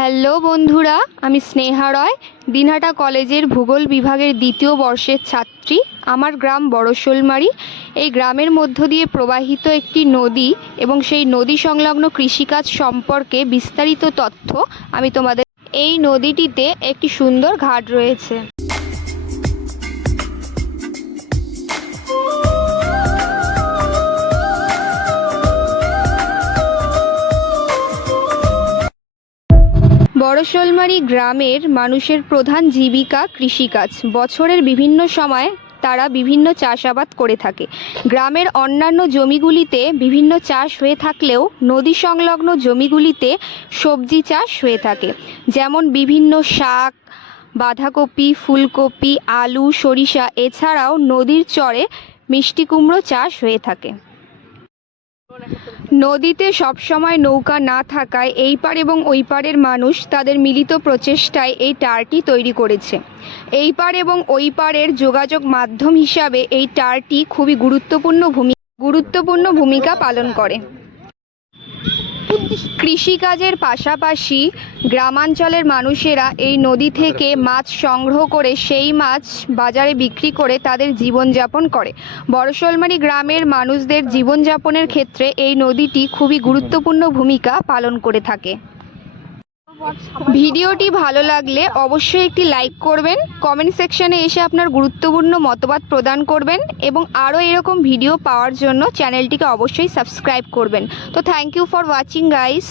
Hello বন্ধুরা, আমি স্নেহা রয়, দিনহাটা কলেজের ভূগোল বিভাগের দ্বিতীয় বর্ষের ছাত্রী। আমার গ্রাম বড়শোলমারি। এই গ্রামের মধ্য দিয়ে প্রবাহিত একটি নদী এবং সেই নদী সংলগ্ন কৃষিকাজ সম্পর্কে বিস্তারিত তথ্য আমি তোমাদের এই নদীটিতে একটি সুন্দর ঘাট রয়েছে। বড়শোলমারি গ্রামের মানুষের প্রধান জীবিকা কৃষিকাজ। বছরের বিভিন্ন সময় তারা বিভিন্ন চাষাবাদ করে থাকে। গ্রামের অন্যান্য জমিগুলিতে বিভিন্ন চাষ হয়ে থাকলেও নদী সংলগ্ন জমিগুলিতে সবজি চাষ হয়ে থাকে। যেমন বিভিন্ন শাক, বাঁধাকপি, ফুলকপি, আলু, সরিষা, এছাড়াও নদীর চরে মিষ্টি কুমড়ো চাষ হয়ে থাকে। নদীতে সবসময় নৌকা না থাকায় এই পার এবং ওই পারের মানুষ তাদের মিলিত প্রচেষ্টায় এই টারটি তৈরি করেছে। এই পার এবং ওই পারের যোগাযোগ মাধ্যম হিসাবে এই টারটি খুবই গুরুত্বপূর্ণ ভূমি গুরুত্বপূর্ণ ভূমিকা পালন করে। কৃষিকাজের পাশাপাশি গ্রামাঞ্চলের মানুষেরা এই নদী থেকে মাছ সংগ্রহ করে সেই মাছ বাজারে বিক্রি করে তাদের জীবনযাপন করে। বড়শোলমারি গ্রামের মানুষদের জীবনযাপনের ক্ষেত্রে এই নদীটি খুবই গুরুত্বপূর্ণ ভূমিকা পালন করে থাকে। ভিডিওটি ভালো লাগলে অবশ্যই একটি লাইক করবেন, কমেন্ট সেকশনে এসে আপনার গুরুত্বপূর্ণ মতবাদ প্রদান করবেন এবং আরও এরকম ভিডিও পাওয়ার জন্য চ্যানেলটিকে অবশ্যই সাবস্ক্রাইব করবেন। তো thank you for watching guys